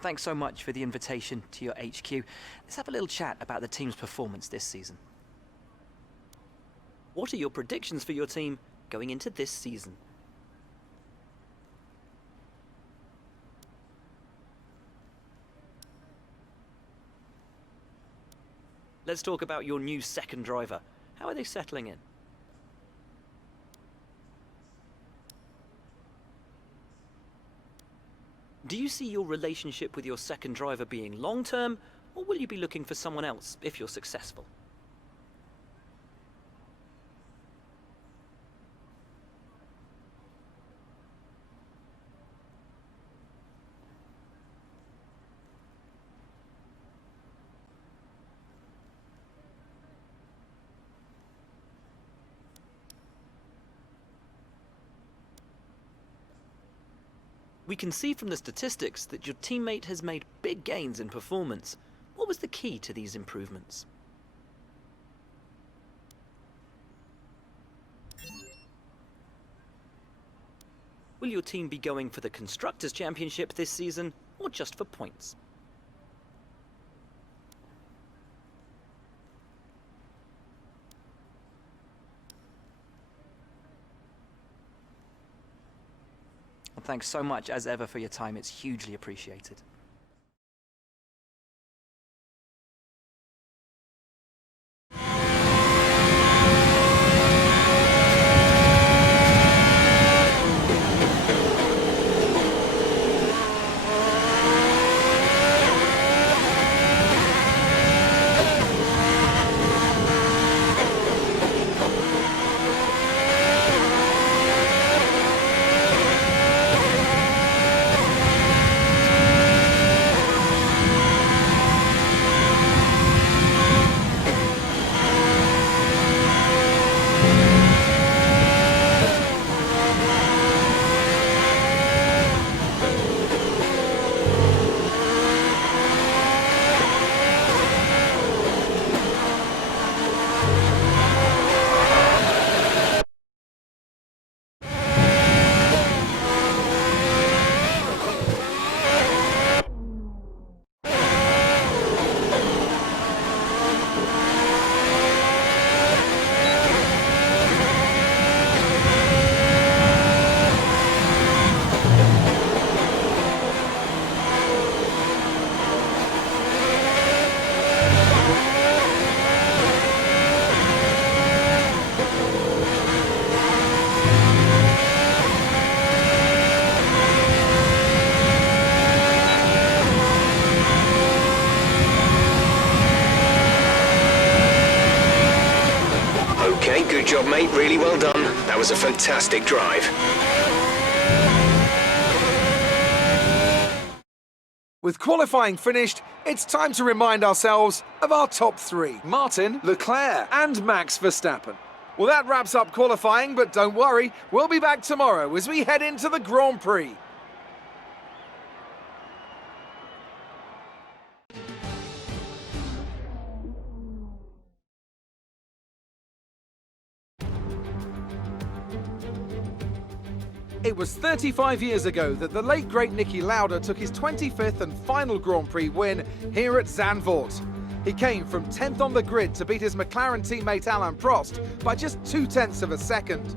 thanks so much for the invitation to your HQ. Let's have a little chat about the team's performance this season. What are your predictions for your team going into this season? Let's talk about your new second driver. How are they settling in? Do you see your relationship with your second driver being long-term, or will you be looking for someone else if you're successful? We can see from the statistics that your teammate has made big gains in performance. What was the key to these improvements? Will your team be going for the Constructors' Championship this season, or just for points? Well, thanks so much as ever for your time. It's hugely appreciated. Good job, mate. Really well done. That was a fantastic drive. With qualifying finished, it's time to remind ourselves of our top three: Martin, Leclerc, and Max Verstappen. Well, that wraps up qualifying, but don't worry, we'll be back tomorrow as we head into the Grand Prix. It was 35 years ago that the late great Niki Lauda took his 25th and final Grand Prix win here at Zandvoort. He came from 10th on the grid to beat his McLaren teammate Alain Prost by just 0.2 of a second.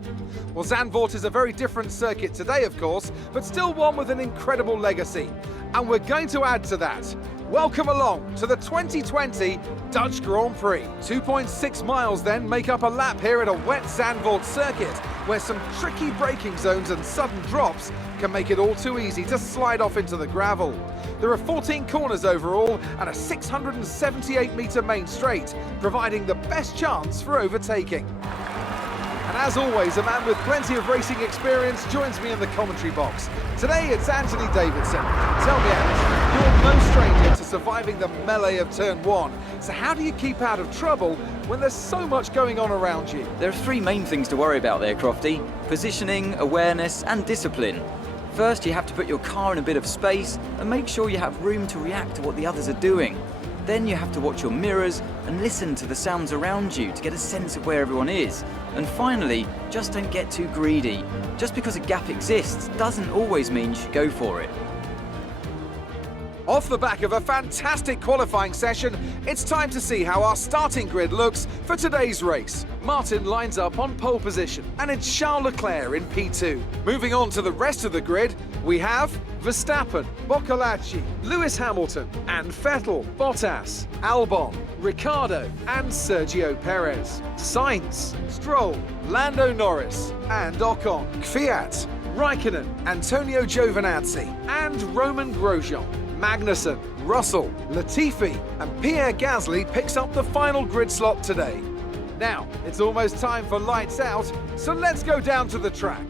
Well, Zandvoort is a very different circuit today, of course, but still one with an incredible legacy. And we're going to add to that. Welcome along to the 2020 Dutch Grand Prix. 2.6 miles then make up a lap here at a wet Zandvoort circuit, where some tricky braking zones and sudden drops can make it all too easy to slide off into the gravel. There are 14 corners overall and a 678-metre main straight, providing the best chance for overtaking. And as always, a man with plenty of racing experience joins me in the commentary box. Today it's Anthony Davidson. Tell me, Ant, you're no stranger to surviving the melee of turn one. So how do you keep out of trouble when there's so much going on around you? There are three main things to worry about there, Crofty: positioning, awareness and discipline. First, you have to put your car in a bit of space and make sure you have room to react to what the others are doing. Then you have to watch your mirrors and listen to the sounds around you to get a sense of where everyone is. And finally, just don't get too greedy. Just because a gap exists doesn't always mean you should go for it. Off the back of a fantastic qualifying session, it's time to see how our starting grid looks for today's race. Martin lines up on pole position, and it's Charles Leclerc in P2. Moving on to the rest of the grid, we have Verstappen, Boccolacci, Lewis Hamilton, and Vettel, Bottas, Albon, Ricciardo, and Sergio Perez, Sainz, Stroll, Lando Norris, and Ocon, Kvyat, Raikkonen, Antonio Giovinazzi, and Roman Grosjean. Magnussen, Russell, Latifi, and Pierre Gasly picks up the final grid slot today. Now, it's almost time for lights out, so let's go down to the track.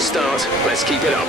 Start. Let's keep it up.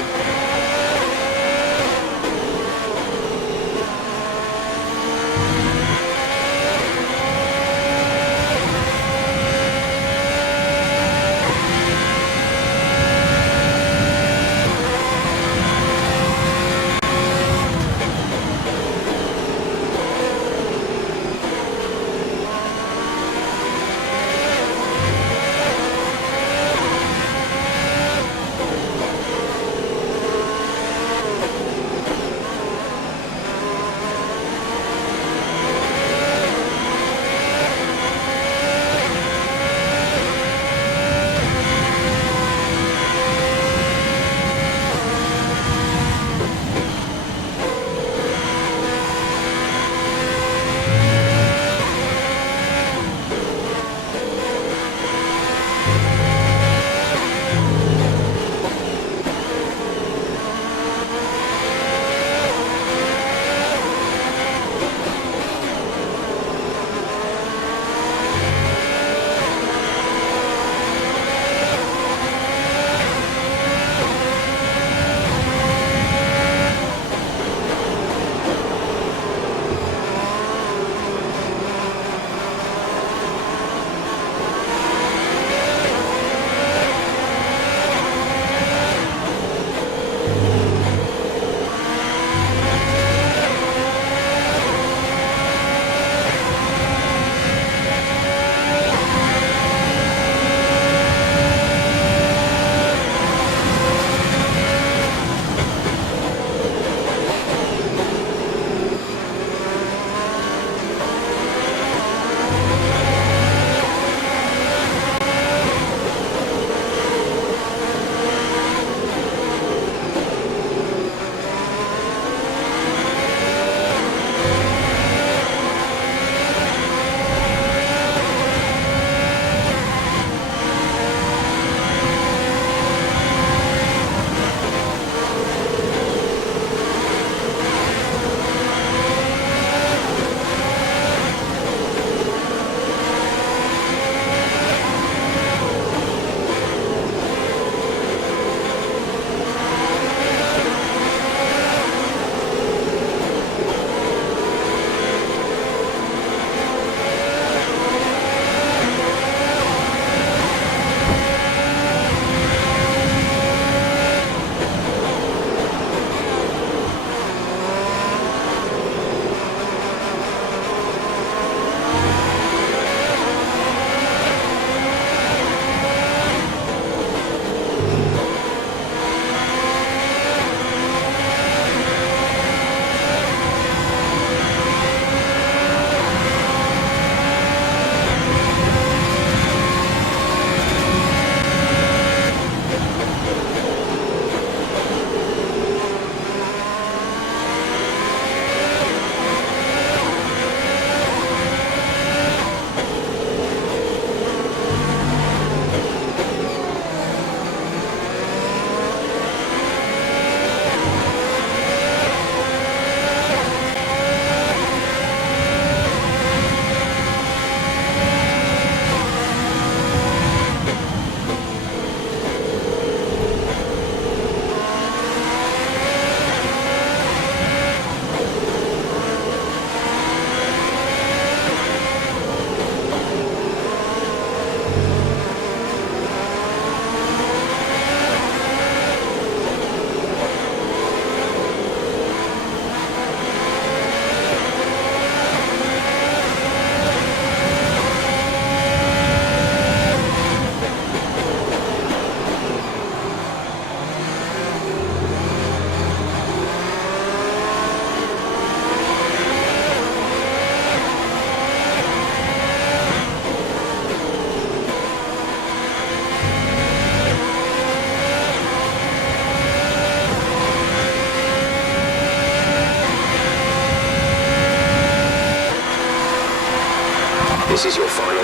This is your final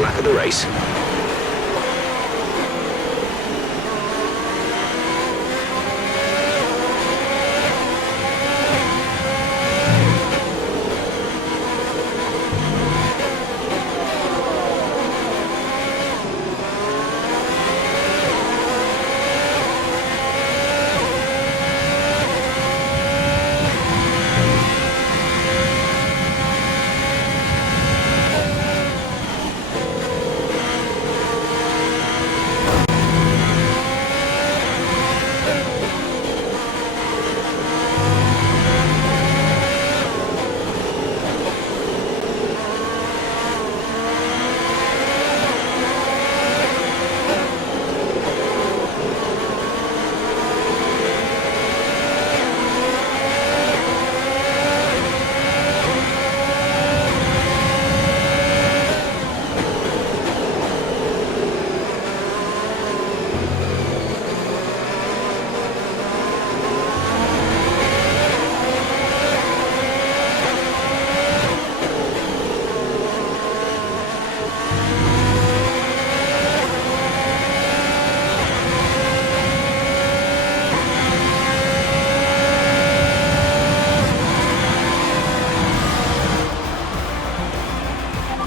lap of the race.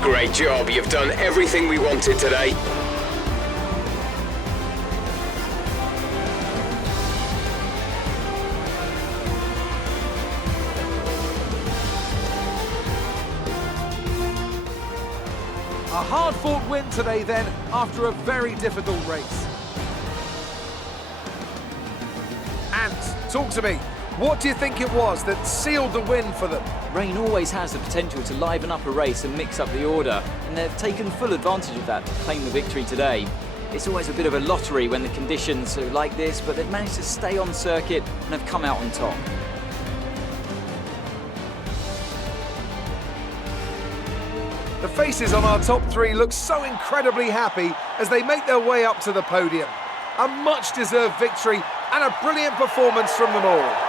Great job, you've done everything we wanted today. A hard-fought win today then, after a very difficult race. And, talk to me, what do you think it was that sealed the win for them? Rain always has the potential to liven up a race and mix up the order, and they've taken full advantage of that to claim the victory today. It's always a bit of a lottery when the conditions are like this, but they've managed to stay on circuit and have come out on top. The faces on our top three look so incredibly happy as they make their way up to the podium. A much-deserved victory and a brilliant performance from them all.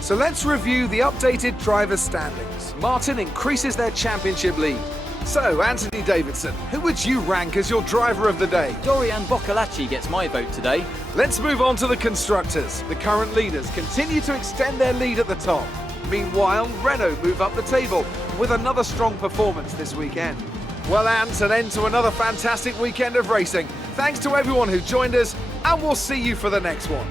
So let's review the updated driver standings. Martin increases their championship lead. So, Anthony Davidson, who would you rank as your driver of the day? Dorian Boccolacci gets my vote today. Let's move on to the constructors. The current leaders continue to extend their lead at the top. Meanwhile, Renault move up the table with another strong performance this weekend. Well, Ant, an end to another fantastic weekend of racing. Thanks to everyone who joined us, and we'll see you for the next one.